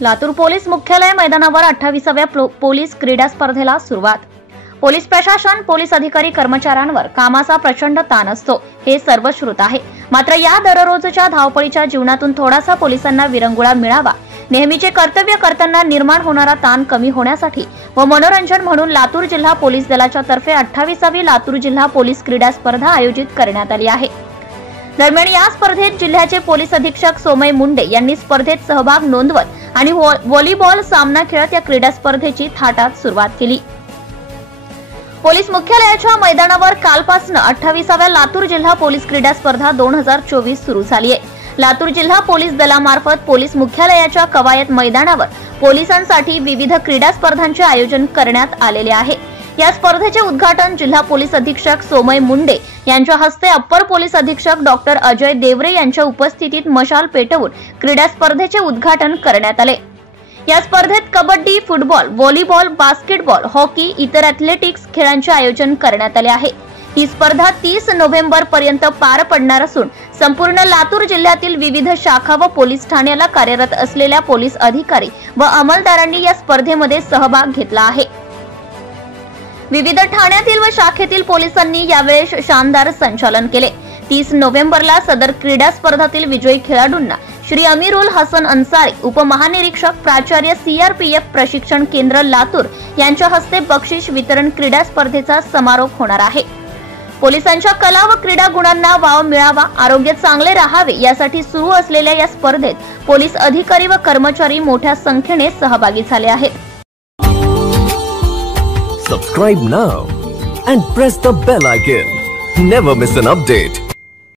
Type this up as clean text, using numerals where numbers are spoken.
Latur police मुख्यालय मैदानावर 28व्या police क्रीडा स्पर्धेला सुरुवात। पोलीस प्रशासन, पोलीस अधिकारी कर्मचाऱ्यांवर कामाचा प्रचंड ताण असतो हे सर्वश्रुत आहे। मात्र या दररोजच्या धावपळीच्या जीवनातून थोडासा पोलिसांना विरंगुळा मिळावा, नेहमीचे कर्तव्य करताना निर्माण होणारा ताण कमी होण्यासाठी व मनोरंजन म्हणून लातूर जिल्हा पोलीस दलाच्या तर्फे 28वी लातूर जिल्हा पोलीस क्रीडा स्पर्धा आयोजित करण्यात आली आहे। दरम्यान या स्पर्धेत जिल्ह्याचे पोलीस अधीक्षक सोमय मुंडे यांनी स्पर्धेत सहभाग नोंदवत आणि व्हॉलीबॉल सामना खेळत या क्रीडा स्पर्धेची थाटात सुरुवात केली। पोलीस मुख्यालयाच्या मैदानावर कालपासून 28व्या लातूर जिल्हा पोलीस क्रीडा स्पर्धा 2024 सुरू झाली आहे। लातूर जिल्हा पोलीस दलामार्फत पोलीस मुख्यालयाच्या कवायत मैदानावर पोलिसांसाठी विविध क्रीडा स्पर्धांचे आयोजन करण्यात आलेले आहे। या स्पर्धेचे उद्घाटन जिल्हा पोलीस अधीक्षक सोमय मुंडे यांच्या हस्ते अप्पर पोलीस अधीक्षक डॉक्टर अजय देवरे यांच्या उपस्थितीत मशाल पेटवून क्रीडा स्पर्धेचे उद्घाटन करण्यात आले। या स्पर्धेत kabaddi, football, volleyball, basketball, hockey इतर ॲथलेटिक्स खेळांचे आयोजन करण्यात आले आहे। ही स्पर्धा 30 नोव्हेंबर पर्यंत पार पडणार असून संपूर्ण लातूर जिल्ह्यातील विविध शाखा व पोलीस ठाण्याला कार्यरत असलेल्या पोलीस अधिकारी व अंमलदारांनी या स्पर्धेमध्ये सहभाग घेतला आहे। विविध ठाण्यातील व शाखेतील पोलिसांनी यावेळेस शानदार संचालन केले। 30 नोव्हेंबरला सदर क्रीडा स्पर्धातील विजयी खेळाडूंना श्री अमीरुल हसन अन्सारी, उपमहानिरीक्षक, प्राचार्य, CRPF प्रशिक्षण केंद्र लातूर यांच्या हस्ते बक्षीस वितरण क्रीडा स्पर्धेचा समारोप होणार आहे। पोलिसांच्या कला व क्रीडा गुणांना वाव मिळावा, आरोग्य चांगले राहावे यासाठी सुरू असलेल्या या स्पर्धेत पोलीस अधिकारी व कर्मचारी मोठ्या संख्येने सहभागी झाले आहेत। Subscribe now and press the bell icon. Never miss an update.